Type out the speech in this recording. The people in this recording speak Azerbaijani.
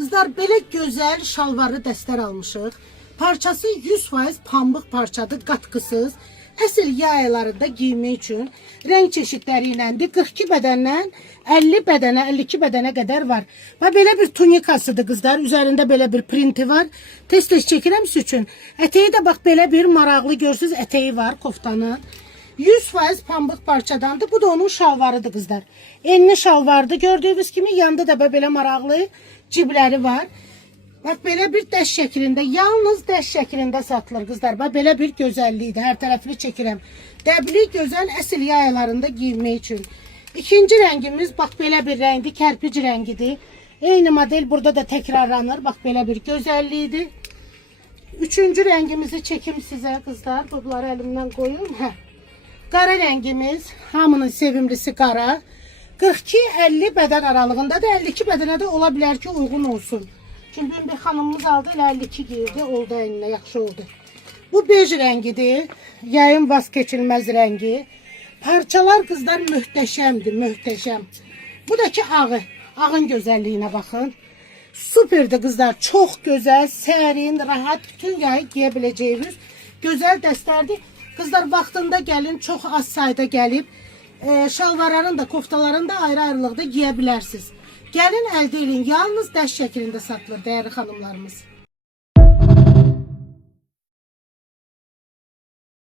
Kızlar belə gözəl şalvarlı dəstər almışıq. Parçası 100% pambıq parçadır, qatqısız. Əsl yay aylarında giymək üçün rəng çeşidləri iləndir. 42 bədəndən 50 bədənə, 52 bədənə qədər var. Və belə bir tunikasıdır qızlar. Üzərində belə bir printi var. Tez-tez çəkirəm siz üçün. Ətəyi də bax belə bir maraqlı görsünüz. Ətəyi var koftanın. 100% pambıq parçadandır. Bu da onun şalvarıdır qızlar. Enli şalvardır. Gördüyünüz kimi yanında da belə maraqlı cibləri var. Bax belə bir dəş şəklində, yalnız dəş şəklində satılır qızlar. Bax belə bir gözəllikdir. Hər tərəfli çəkirəm. Dəbli gözəl əsl yay aylarında giyinmək üçün. İkinci rəngimiz bax belə bir rəngdir, kərpic rəngidir. Eyni model burada da təkrarlanır. Bax belə bir gözəllikdir. Üçüncü rəngimizi çəkim sizə qızlar. Bunları əlimdən qoyum. Hə. Qara rəngimiz, hamının sevimlisi qara. 42-50 bədən aralığında da 52 bədənə də ola bilər ki, uyğun olsun. Çünki bir xanımımız aldı, 52 giyirdi, oldu əyninə, yaxşı oldu. Bu bej rəngidir, yayın vazkeçilməz rəngi. Parçalar qızlar möhtəşəmdir, möhtəşəm. Bu da ki ağı, ağın gözəlliyinə baxın. Superdir qızlar, çox gözəl, sərin, rahat, bütün yayı giyə biləcəyiniz gözəl dəstərdir. Qızlar vaxtında gəlin, çox az sayda gəlib, şalvarların da, koftaların da ayrı-ayrılıqda giyə bilərsiniz. Gəlin əldə edin, yalnız dəş şəklində satılır, dəyərli xanımlarımız.